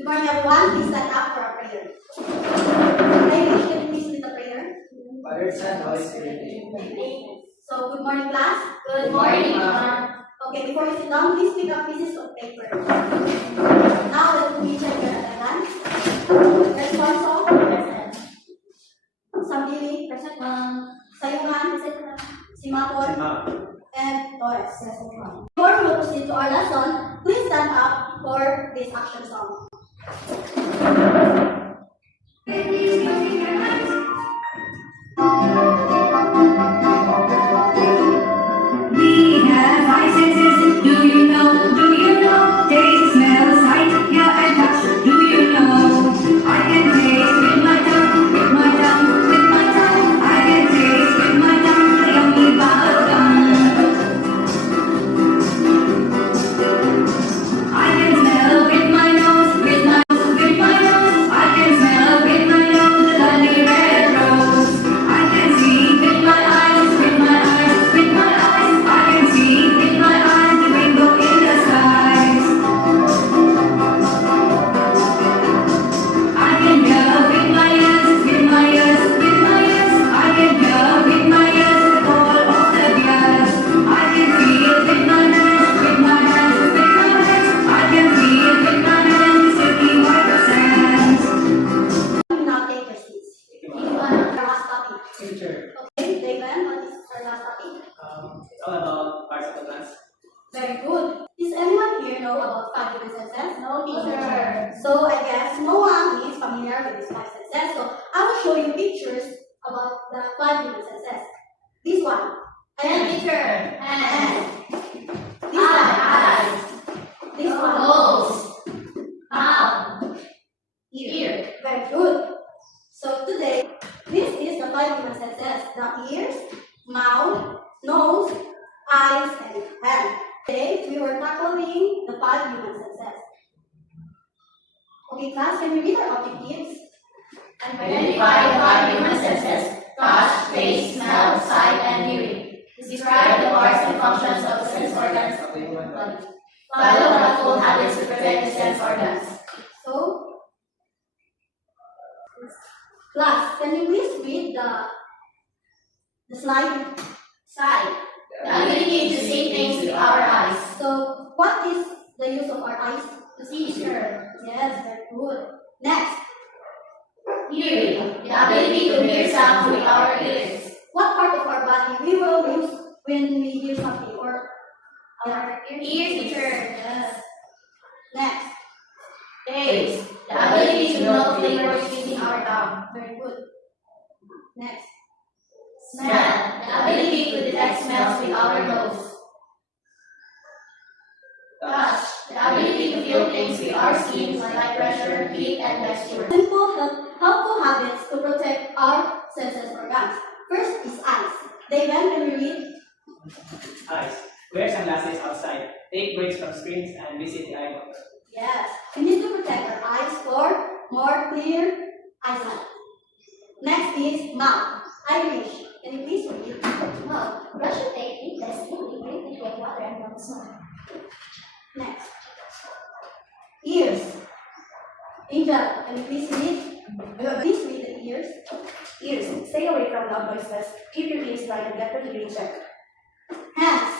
Good morning, everyone. Please stand up for our prayer. Irish, can you please lead the prayer? Father, Son, Holy Spirit. Amen. So, good morning, class. Good morning, ma'am. Okay, before you sit down, please pick up pieces of paper. Now, let me check your attendance. Responso, present. Sambili, present. Sayungan, present. Simapon, and Torres. Before we proceed to our lesson, please stand up for this action song. We have five senses. Do you know? Do you know? Taste, smell, sight, hear, and touch. Do you know? I can taste with my tongue, with my tongue, with my tongue. I can taste with my tongue the yummy bubble gum. I can smell with my nose, with my nose, with my nose. I can smell with my nose the lovely red rose. I can see with my eyes, with my eyes, with my eyes. I can see with my eyes the rainbow in the skies. I can hear with my ears, with my ears, with my ears. I can hear with my ears the call of the bears. I can feel with my hands, with my hands, with my hands. I can feel with my hands the silky white sands. Now take your seats. Our last topic. Teacher, Okay, David, what is our last topic? it's all about parts of the plants. Very good. Does anyone here know about five human senses? No, teacher. So I guess no one is familiar with these five senses. So I will show you pictures about the five human senses. This one. And teacher. Hands. This one. Eyes. This one. Nose. Mouth. Ear. Very good. So today, this is the five human senses. The ears, mouth, nose, eyes, and hand. Today, we were tackling the five human senses. Okay, class, can we read our objectives? Identify the five human senses: touch, taste, smell, sight, and hearing. Describe the parts and functions of the sense organs Of the human body. Follow helpful habits to protect the sense organs. So, class, can you please read the slide? Sight. The ability to see things with our eyes. So, what is the use of our eyes? To see, sure. Yes, very good. Next, Hearing. The ability to hear sounds with our ears. what part of our body we will use when we hear something or Our ears, teacher. yes. Next, Taste. The ability to know flavors using our tongue. very good. Next, Smell. The ability to detect smells with our nose. Touch. The ability to feel things with our skin like pressure, heat, and texture. simple helpful habits to protect our senses organs. First is eyes. David, can you read? Eyes. Wear sunglasses outside. Take breaks from screens and visit the eye doctor. Yes, we need to protect our eyes for more clear eyesight. Next is mouth. Irish, can you please read? Mouth. Brush your teeth, eat less, drink with white water, and don't smoke. Next. Ears. Angel, can you please read? Please read the ears. Ears. Stay away from loud noises. Keep your ears dry and get your hearing checked. Hands.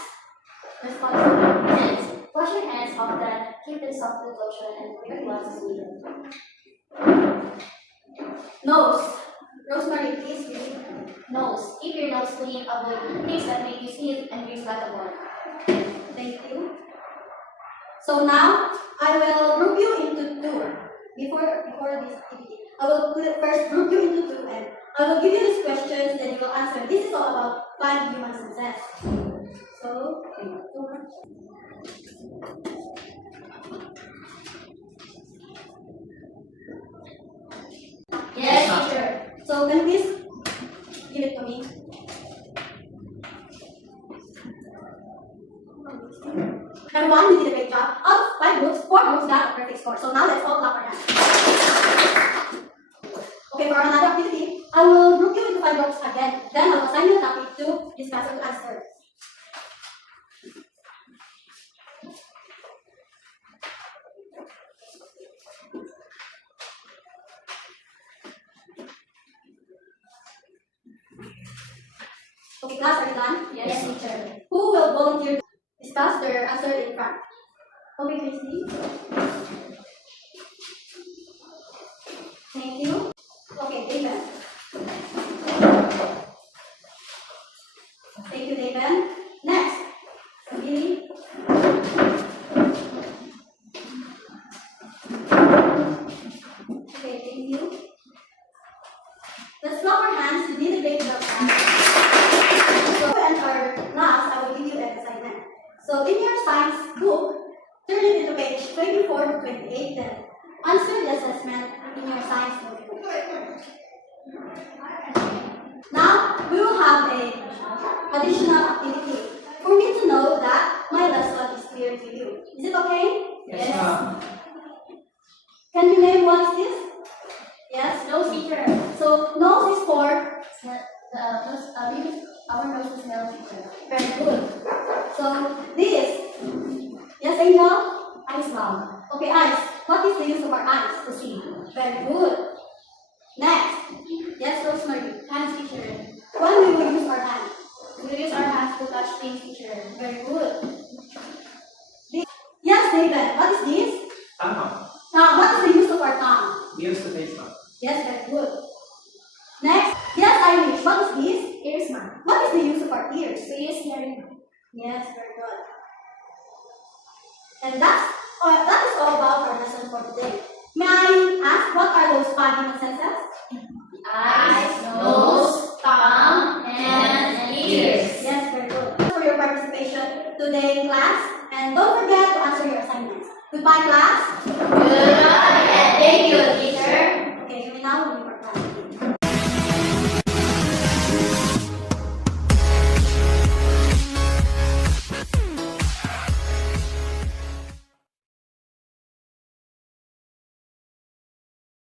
Responsibility. Hands. Wash your hands often, keep them soft with lotion, and wear gloves as needed. Nose. Rosemary, please read. Nose. Keep your nose clean, avoid things that make you sneeze and breathe like a boy. Thank you. So now, I will group you into two. Before this activity, I will first group you into two and I will give you these questions then you will answer. This is all about five human senses. So, Yes, teacher. so can you please give it to me? Everyone, you did a great job. Out of 5 groups, 4 groups got a perfect score. So now let's all clap our hands. Okay, for another activity, I will group you into 5 groups again. Then I will assign you a topic to discuss or to answer. Okay, class, are you done? Yes, teacher. Who will volunteer to discuss their answer in front? Okay, Christy. Thank you. Okay, David. Thank you, David. Next, Billy. Okay, thank you. Let's clap our hands to be the great job. So, and our class, I will give you an assignment. So, in your science book, turn it into page 24 to 28, then answer the assessment in your science notebook. Now, we will have a additional activity for me to know that my lesson is clear to you. Is it okay? Yes, ma'am. Can you name what is this? Yes? No, teacher. So, nose is for Our nose is smell, teacher. very good. So, this. Yes, Angel? Eyes, mom. Okay, eyes. What is the use of our eyes? To see. Very good. Next. Yes, Rosemary. Hands, teacher. When we will use our hands? We use our hands to touch things, teacher. Very good. Yes, David. What is this? Tongue, ma'am. Now, what is the use of our tongue? We use to taste, ma'am. Yes, very good. Next. Yes, Irish. What is this? Ears, mom. What is the use of our ears? We use hearing. Yes, very good. And that is all about our lesson for today. May I ask, what are those 5 human senses? Eyes, nose, tongue, hands, and ears. Yes, very good. For your participation today in class, and don't forget to answer your assignments. Goodbye, class. Goodbye and thank you, teacher. Okay, you may now leave our class.